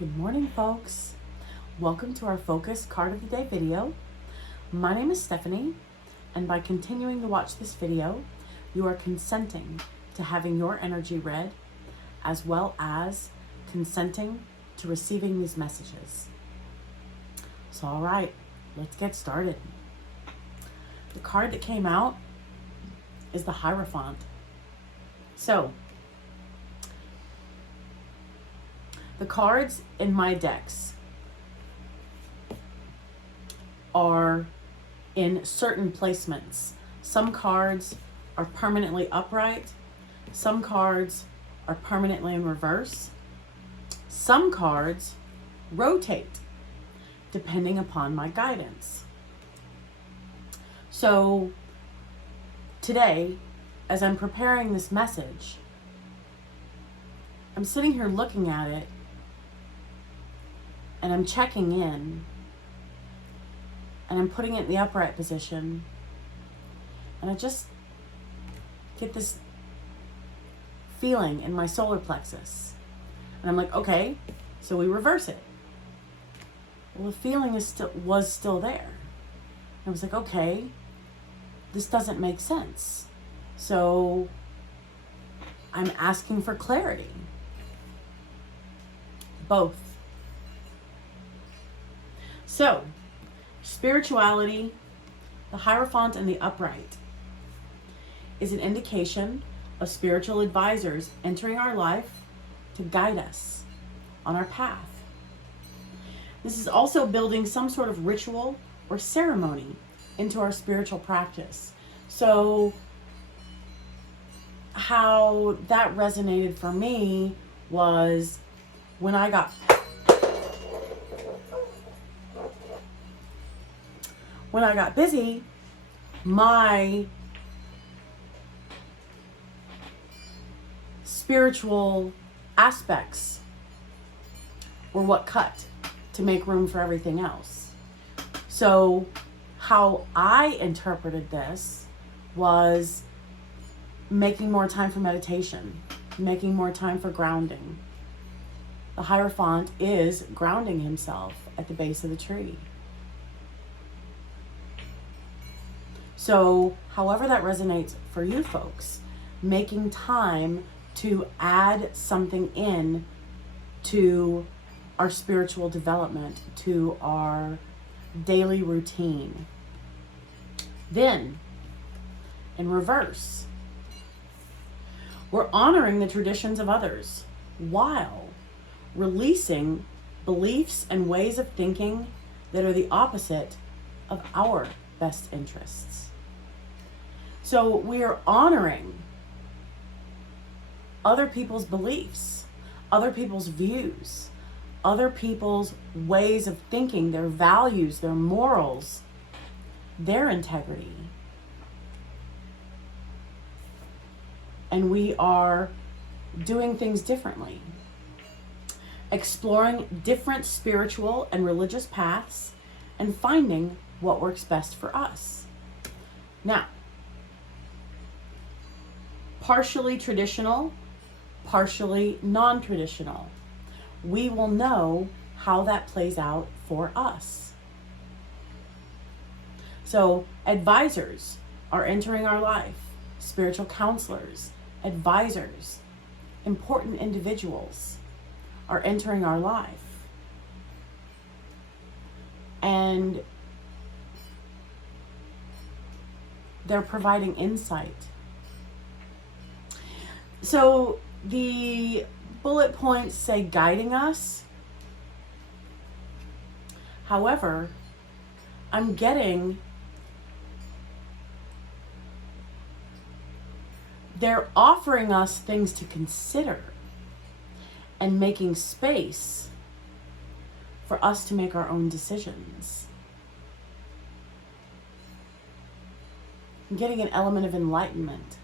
Good morning, folks. Welcome to our Focus Card of the Day video. My name is Stephanie, and by continuing to watch this video, you are consenting to having your energy read, as well as consenting to receiving these messages. So, all right, let's get started. The card that came out is the Hierophant. So, the cards in my decks are in certain placements. Some cards are permanently upright. Some cards are permanently in reverse. Some cards rotate depending upon my guidance. So today, as I'm preparing this message, I'm sitting here looking at it and I'm checking in and I'm putting it in the upright position, and I just get this feeling in my solar plexus, and I'm like, okay, so we reverse it. Well, the feeling was still there. I was like, okay, this doesn't make sense. So I'm asking for clarity. Both. So, spirituality, the Hierophant and the upright, is an indication of spiritual advisors entering our life to guide us on our path. This is also building some sort of ritual or ceremony into our spiritual practice. So, how that resonated for me was when I got busy, my spiritual aspects were what cut to make room for everything else. So how I interpreted this was making more time for meditation, making more time for grounding. The Hierophant is grounding himself at the base of the tree. So, however that resonates for you folks, making time to add something in to our spiritual development, to our daily routine. Then, in reverse, we're honoring the traditions of others while releasing beliefs and ways of thinking that are the opposite of our best interests. So we are honoring other people's beliefs, other people's views, other people's ways of thinking, their values, their morals, their integrity. And we are doing things differently, exploring different spiritual and religious paths and finding what works best for us. Now, partially traditional, partially non-traditional. We will know how that plays out for us. So, advisors are entering our life, spiritual counselors, advisors, important individuals are entering our life. And they're providing insight. So the bullet points say guiding us. However, I'm getting they're offering us things to consider and making space for us to make our own decisions. I'm getting an element of enlightenment.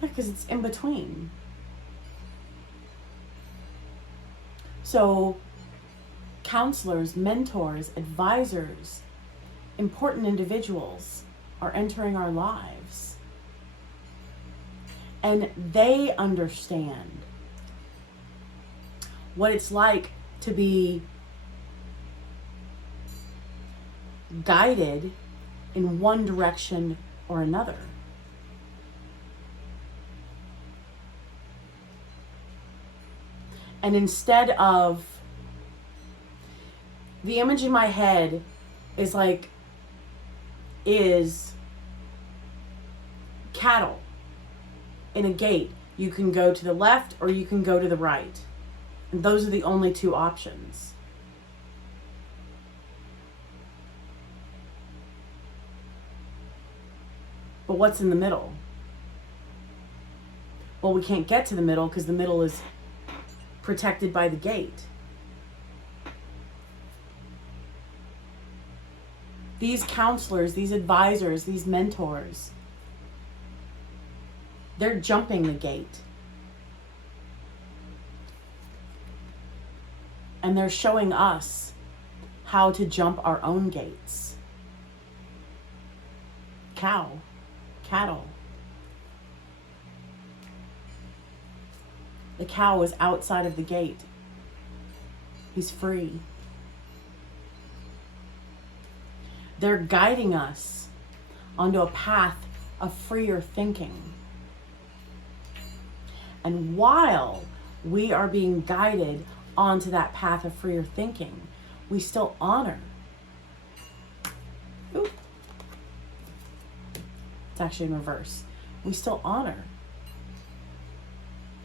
Because it's in between. So counselors, mentors, advisors, important individuals are entering our lives. And they understand what it's like to be guided in one direction or another. And instead of, the image in my head is cattle in a gate. You can go to the left or you can go to the right. And those are the only two options. But what's in the middle? Well, we can't get to the middle because the middle is protected by the gate. These counselors, these advisors, these mentors, they're jumping the gate. And they're showing us how to jump our own gates. Cattle. The cow is outside of the gate. He's free. They're guiding us onto a path of freer thinking. And while we are being guided onto that path of freer thinking, we still honor. Ooh. It's actually in reverse. We still honor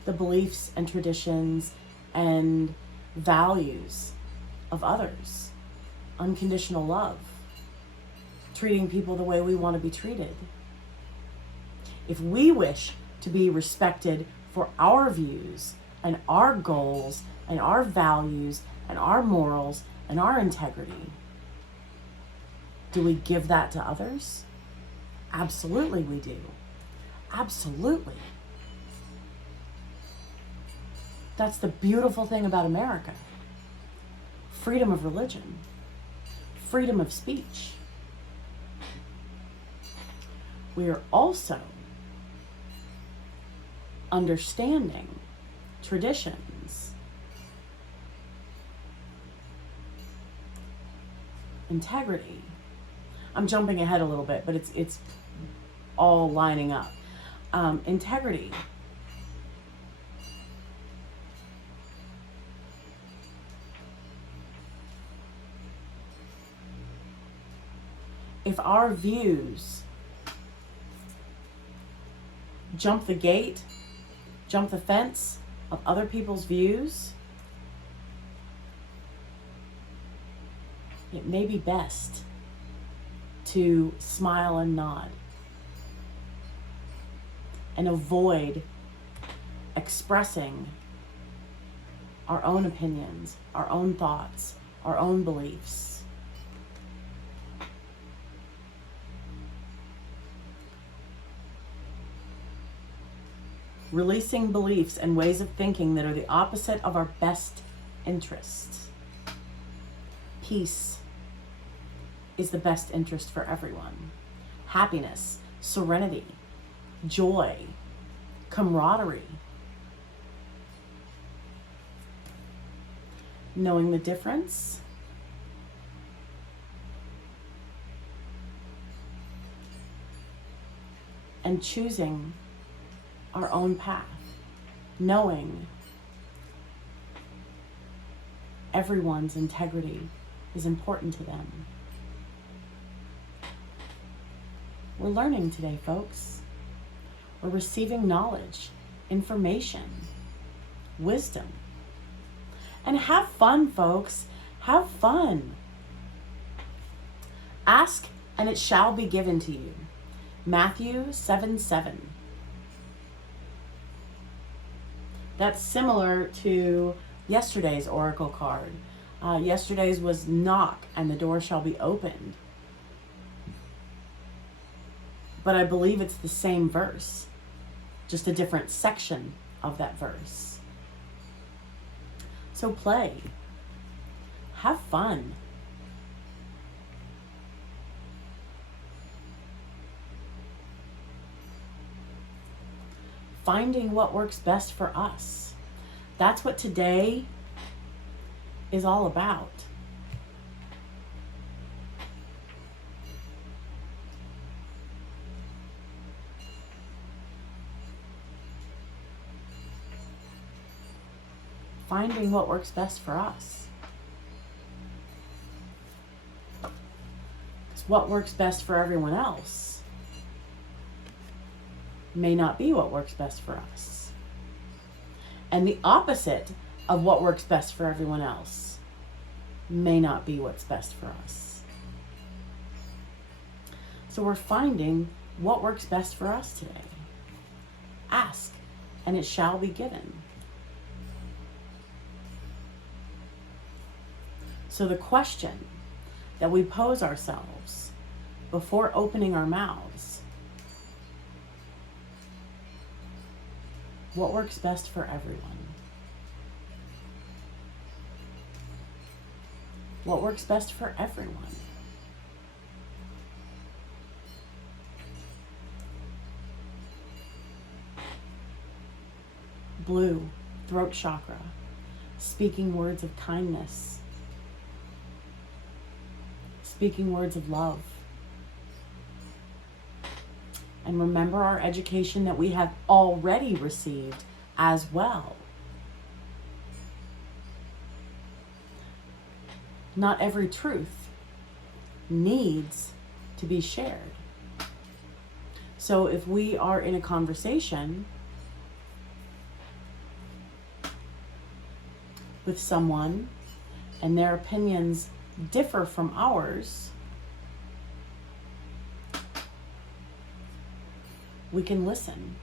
the beliefs and traditions and values of others. Unconditional love. Treating people the way we want to be treated. If we wish to be respected for our views and our goals and our values and our morals and our integrity, do we give that to others? Absolutely we do. Absolutely. That's the beautiful thing about America. Freedom of religion. Freedom of speech. We are also understanding traditions, integrity. I'm jumping ahead a little bit, but it's all lining up. Integrity. If our views jump the gate, jump the fence of other people's views, it may be best to smile and nod and avoid expressing our own opinions, our own thoughts, our own beliefs. Releasing beliefs and ways of thinking that are the opposite of our best interests. Peace is the best interest for everyone. Happiness, serenity, joy, camaraderie. Knowing the difference. And choosing our own path, knowing everyone's integrity is important to them. We're learning today, folks. We're receiving knowledge, information, wisdom. And have fun, folks. Have fun. Ask and it shall be given to you. Matthew 7:7. That's similar to yesterday's oracle card. Yesterday's was knock and the door shall be opened. But I believe it's the same verse. just a different section of that verse. So play. Have fun. Finding what works best for us. That's what today is all about. Finding what works best for us. Because what works best for everyone else may not be what works best for us. And the opposite of what works best for everyone else may not be what's best for us. So we're finding what works best for us today. Ask, and it shall be given. So the question that we pose ourselves before opening our mouths: what works best for everyone? What works best for everyone? Blue, throat chakra, speaking words of kindness, speaking words of love. And remember our education that we have already received as well. Not every truth needs to be shared. So if we are in a conversation with someone and their opinions differ from ours, we can listen.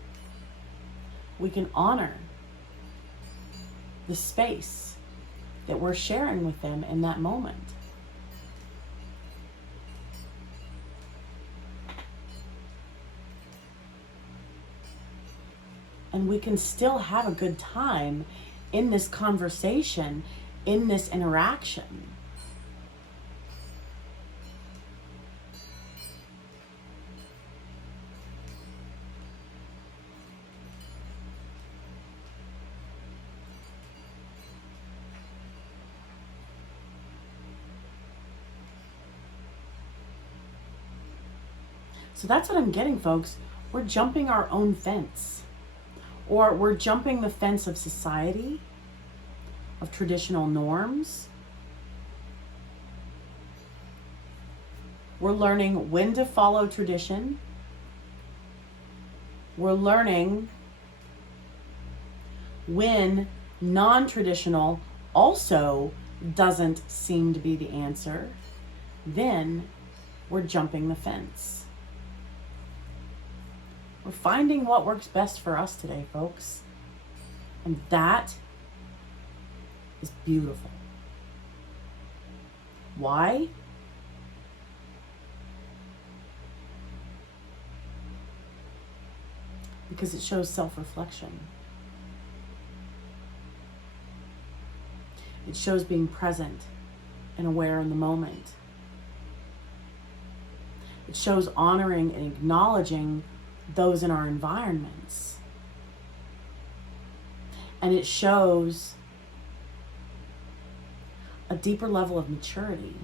We can honor the space that we're sharing with them in that moment. And we can still have a good time in this conversation, in this interaction. So that's what I'm getting, folks. We're jumping our own fence. Or we're jumping the fence of society, of traditional norms. We're learning when to follow tradition. We're learning when non-traditional also doesn't seem to be the answer. Then we're jumping the fence. We're finding what works best for us today, folks. And that is beautiful. Why? Because it shows self-reflection. It shows being present and aware in the moment. It shows honoring and acknowledging those in our environments. And it shows a deeper level of maturity.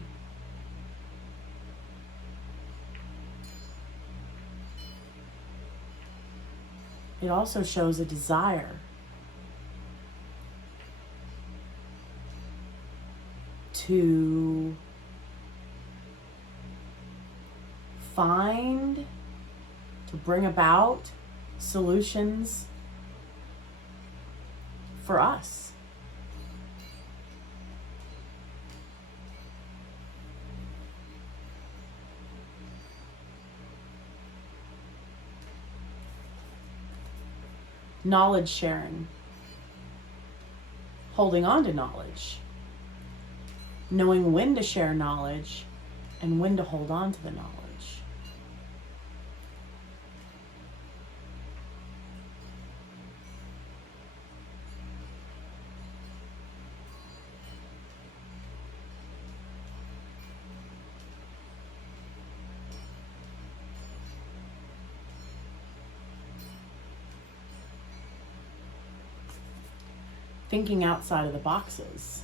It also shows a desire to find, to bring about solutions for us. Knowledge sharing. Holding on to knowledge. Knowing when to share knowledge and when to hold on to the knowledge. thinking outside of the boxes.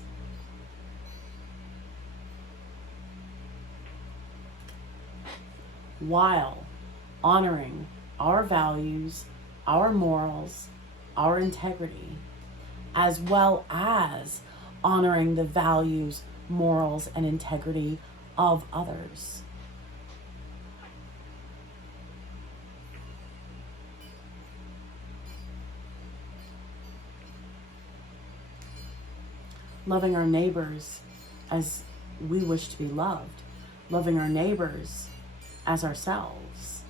While honoring our values, our morals, our integrity, as well as honoring the values, morals, and integrity of others. Loving our neighbors as we wish to be loved. Loving our neighbors as ourselves.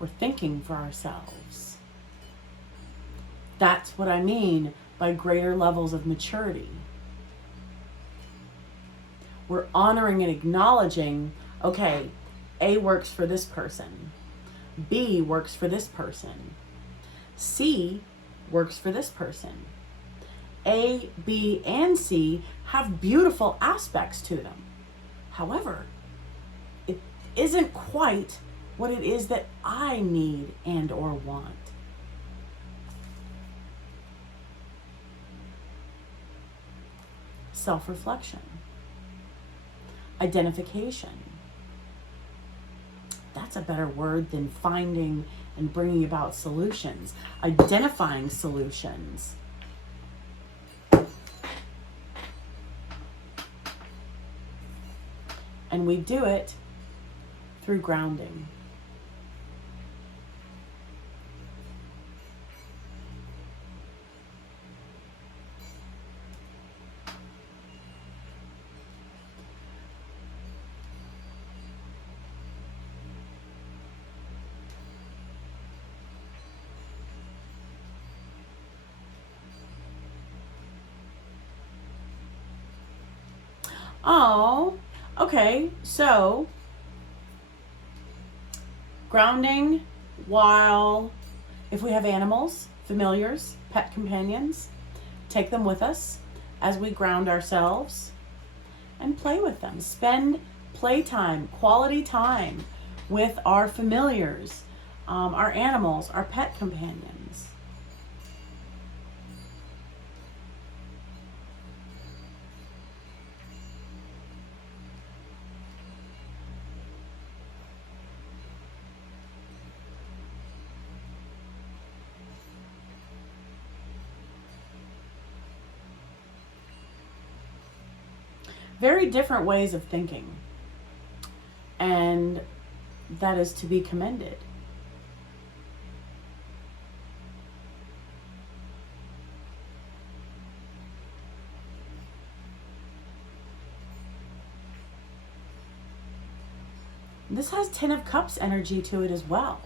We're thinking for ourselves. That's what I mean by greater levels of maturity. We're honoring and acknowledging, okay, A works for this person. B works for this person. C works for this person. A, B, and C have beautiful aspects to them. However, it isn't quite what it is that I need and or want. Self-reflection. Identification. That's a better word than finding and bringing about solutions. Identifying solutions. And we do it through grounding. Oh, okay, so grounding while, if we have animals, familiars, pet companions, take them with us as we ground ourselves and play with them. Spend playtime, quality time with our familiars, our animals, our pet companions. Very different ways of thinking, and that is to be commended. This has 10 of Cups energy to it as well.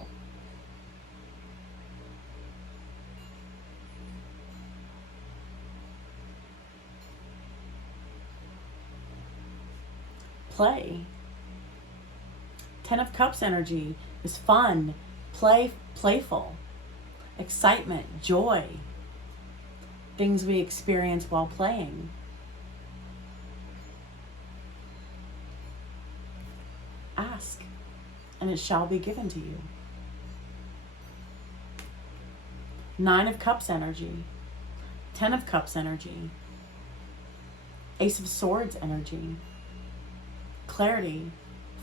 Play. 10 of Cups energy is fun, playful, excitement, joy, things we experience while playing. Ask, and it shall be given to you. 9 of Cups energy, 10 of Cups energy, Ace of Swords energy, clarity,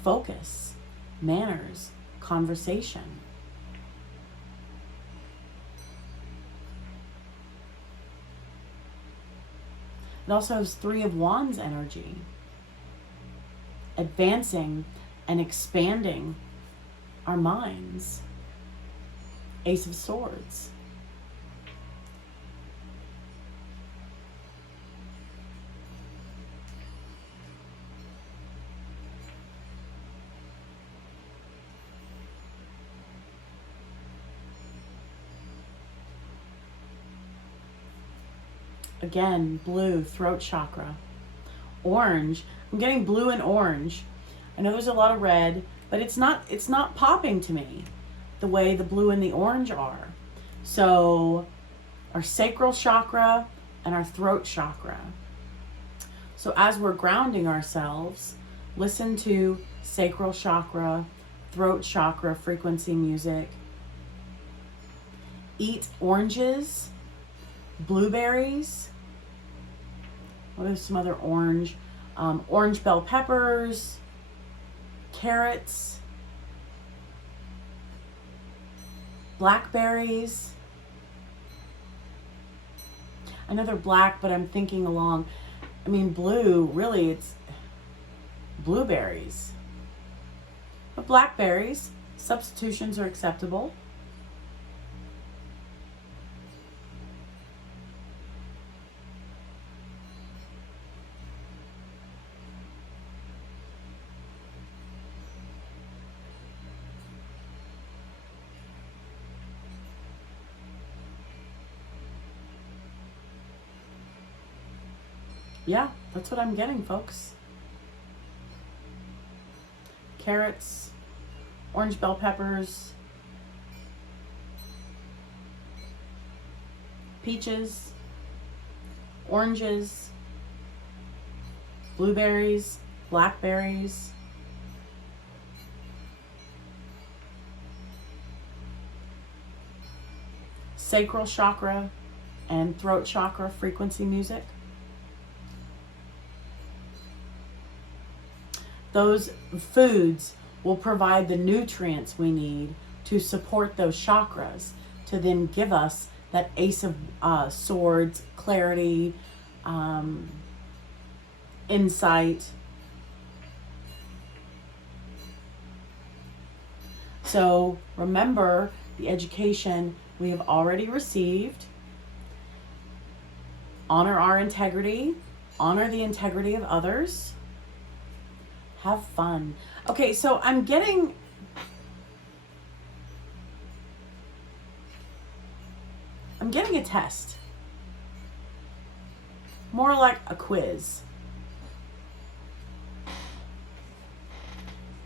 focus, manners, conversation. It also has 3 of Wands energy, advancing and expanding our minds. Ace of Swords. Again, blue, throat chakra. Orange, I'm getting blue and orange. I know there's a lot of red, but it's not popping to me the way the blue and the orange are. So our sacral chakra and our throat chakra. So as we're grounding ourselves, listen to sacral chakra, throat chakra frequency music. Eat oranges, blueberries. What are some other orange? Orange bell peppers, carrots, blackberries. I know they're black, but I'm thinking along, I mean blue, really it's blueberries. But blackberries, substitutions are acceptable. Yeah, that's what I'm getting, folks. Carrots, orange bell peppers, peaches, oranges, blueberries, blackberries, sacral chakra and throat chakra frequency music. Those foods will provide the nutrients we need to support those chakras, to then give us that Ace of Swords, clarity, insight. So remember the education we have already received. Honor our integrity, honor the integrity of others. Have fun. Okay, so I'm getting a test. More like a quiz.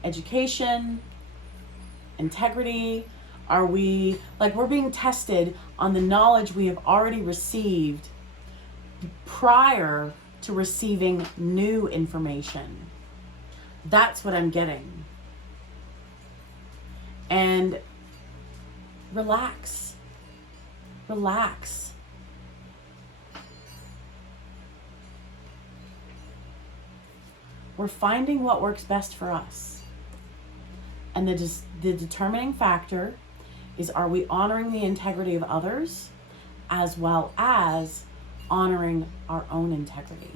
Education, integrity. Are we, like, we're being tested on the knowledge we have already received prior to receiving new information. That's what I'm getting. And relax. Relax. We're finding what works best for us. And the determining factor is, are we honoring the integrity of others as well as honoring our own integrity?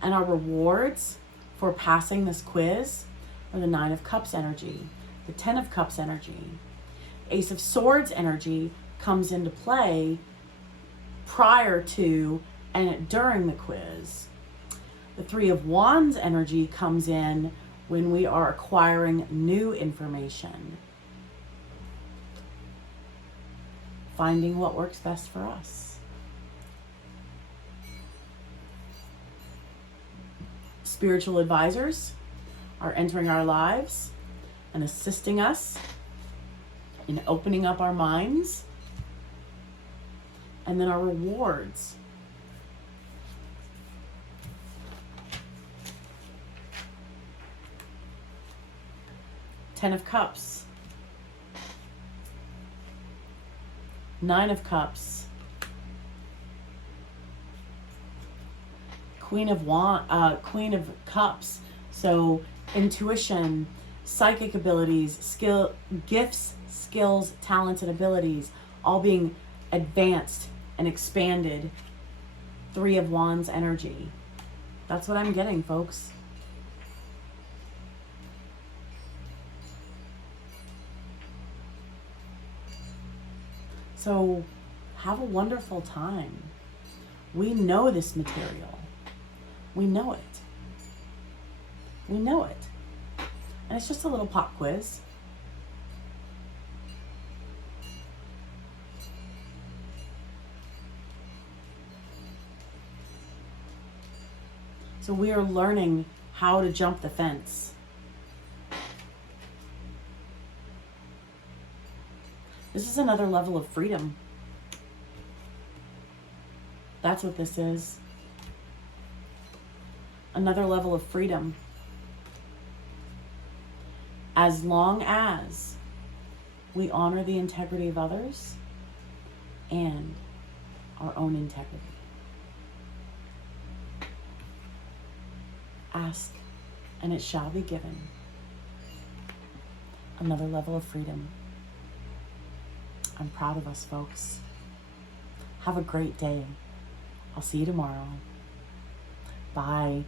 And our rewards for passing this quiz are the 9 of Cups energy, the 10 of Cups energy. Ace of Swords energy comes into play prior to and during the quiz. The 3 of Wands energy comes in when we are acquiring new information. Finding what works best for us. Spiritual advisors are entering our lives and assisting us in opening up our minds. And then our rewards. Ten of Cups. 9 of Cups. Queen of Cups. So intuition, psychic abilities, gifts, skills, talents, and abilities all being advanced and expanded. 3 of Wands energy. That's what I'm getting, folks. So have a wonderful time. We know this material. We know it. We know it. And it's just a little pop quiz. So we are learning how to jump the fence. This is another level of freedom That's what this is. Another level of freedom. As long as we honor the integrity of others and our own integrity. Ask, and it shall be given. Another level of freedom. I'm proud of us, folks. Have a great day. I'll see you tomorrow. Bye.